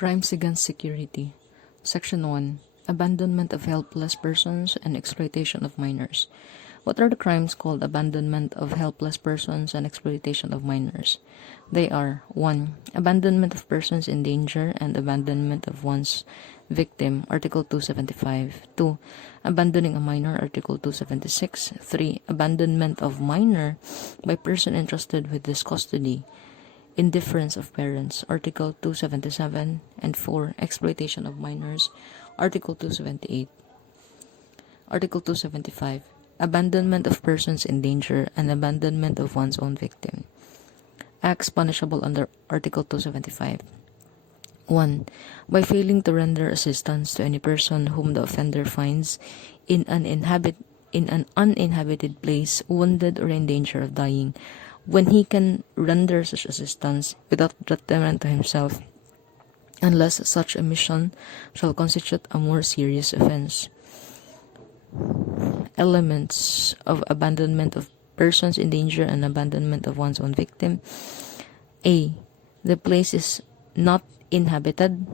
Crimes Against Security. Section 1. Abandonment of helpless persons and exploitation of minors. What are the crimes called abandonment of helpless persons and exploitation of minors? They are 1. Abandonment of persons in danger and abandonment of one's victim, Article 275. 2. Abandoning a minor, Article 276. 3. Abandonment of minor by person entrusted with this custody, indifference of parents, Article 277. And 4. Exploitation of minors, Article 278. Article 275. Abandonment of persons in danger and abandonment of one's own victim. Acts punishable under Article 275. 1. By failing to render assistance to any person whom the offender finds in an uninhabited place, wounded or in danger of dying, when he can render such assistance without detriment to himself, unless such omission shall constitute a more serious offense. Elements of abandonment of persons in danger and abandonment of one's own victim. A. The place is not inhabited.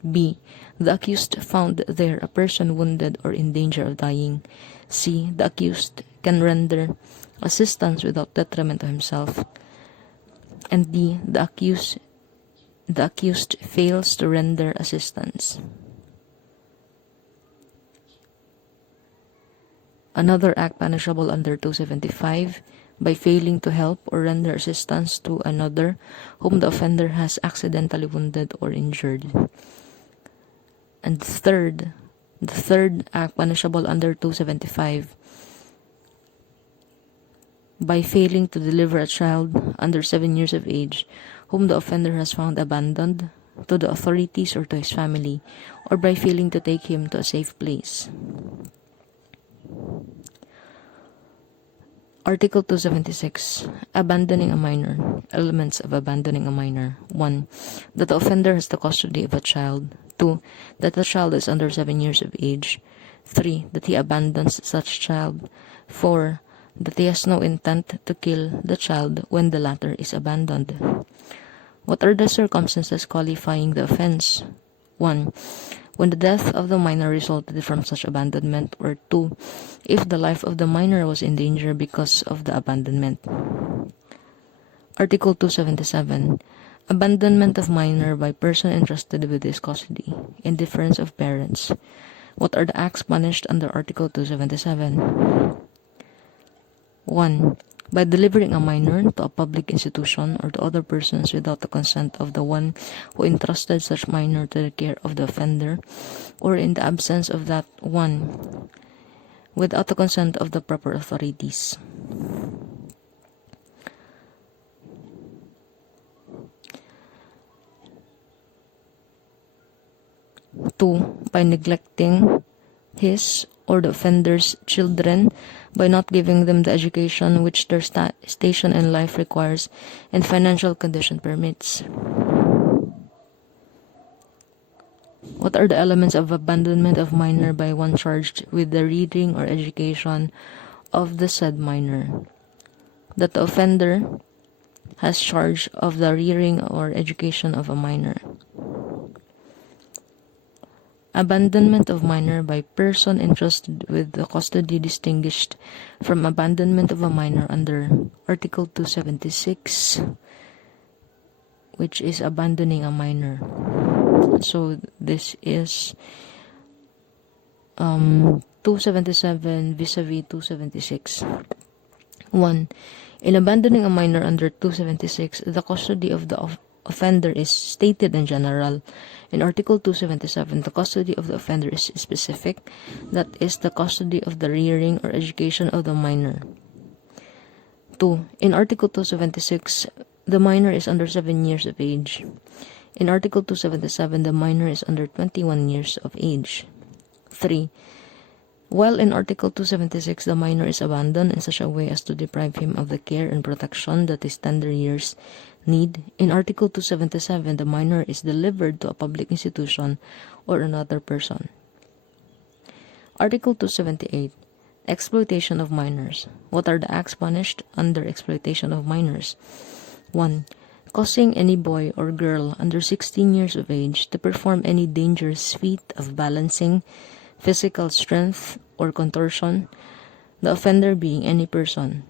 B. The accused found there a person wounded or in danger of dying. C. The accused can render assistance without detriment to himself. And D. The accused fails to render assistance. Another act punishable under 275, by failing to help or render assistance to another whom the offender has accidentally wounded or injured. And the third act punishable under 275, by failing to deliver a child under 7 years of age whom the offender has found abandoned to the authorities or to his family, or by failing to take him to a safe place. Article 276. Abandoning a minor. Elements of abandoning a minor. 1. That the offender has the custody of a child. 2. That the child is under 7 years of age. 3. That he abandons such child. 4. That he has no intent to kill the child when the latter is abandoned. What are the circumstances qualifying the offense? 1. When the death of the minor resulted from such abandonment, or 2. If the life of the minor was in danger because of the abandonment. Article 277. Abandonment of minor by person entrusted with his custody, indifference of parents. What are the acts punished under Article 277? 1. By delivering a minor to a public institution or to other persons without the consent of the one who entrusted such minor to the care of the offender, or in the absence of that one, without the consent of the proper authorities. 2. By neglecting his or the offender's children, by not giving them the education which their station in life requires and financial condition permits. What are the elements of abandonment of minor by one charged with the rearing or education of the said minor? That the offender has charge of the rearing or education of a minor. Abandonment of minor by person entrusted with the custody distinguished from abandonment of a minor under Article 276, which is abandoning a minor. So this is 277 vis-a-vis 276. 1. In abandoning a minor under 276, the custody of the offender is stated in general. In Article 277, the custody of the offender is specific, that is, the custody of the rearing or education of the minor. 2. In Article 276, the minor is under 7 years of age. In Article 277, the minor is under 21 years of age. 3. While in Article 276, the minor is abandoned in such a way as to deprive him of the care and protection that his tender years need, in Article 277, the minor is delivered to a public institution or another person. Article 278. Exploitation of minors. What are the acts punished under exploitation of minors? 1. causing any boy or girl under 16 years of age to perform any dangerous feat of balancing, physical strength, or contortion, the offender being any person.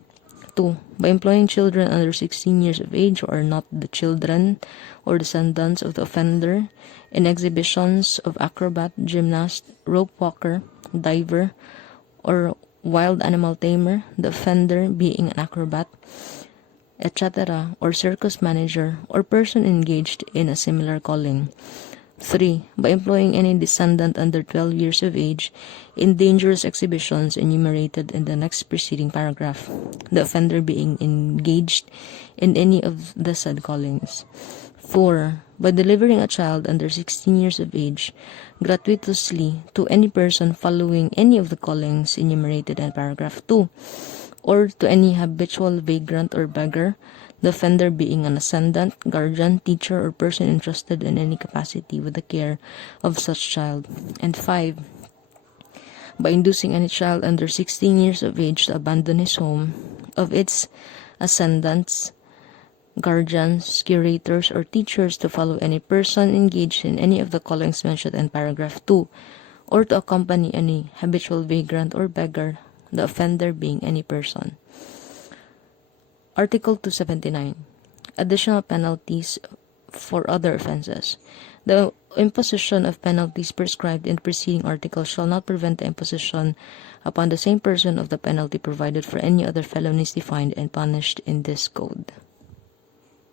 2. By employing children under 16 years of age who are not the children or descendants of the offender in exhibitions of acrobat, gymnast, rope walker, diver, or wild animal tamer, the offender being an acrobat, etc., or circus manager or person engaged in a similar calling. 3. By employing any descendant under 12 years of age in dangerous exhibitions enumerated in the next preceding paragraph, the offender being engaged in any of the said callings. 4. By delivering a child under 16 years of age gratuitously to any person following any of the callings enumerated in paragraph 2, or to any habitual vagrant or beggar, the offender being an ascendant, guardian, teacher, or person entrusted in any capacity with the care of such child. And 5. By inducing any child under 16 years of age to abandon his home, of its ascendants, guardians, curators, or teachers to follow any person engaged in any of the callings mentioned in paragraph 2, or to accompany any habitual vagrant or beggar, the offender being any person. Article 279. Additional penalties for other offenses. The imposition of penalties prescribed in the preceding article shall not prevent the imposition upon the same person of the penalty provided for any other felonies defined and punished in this code.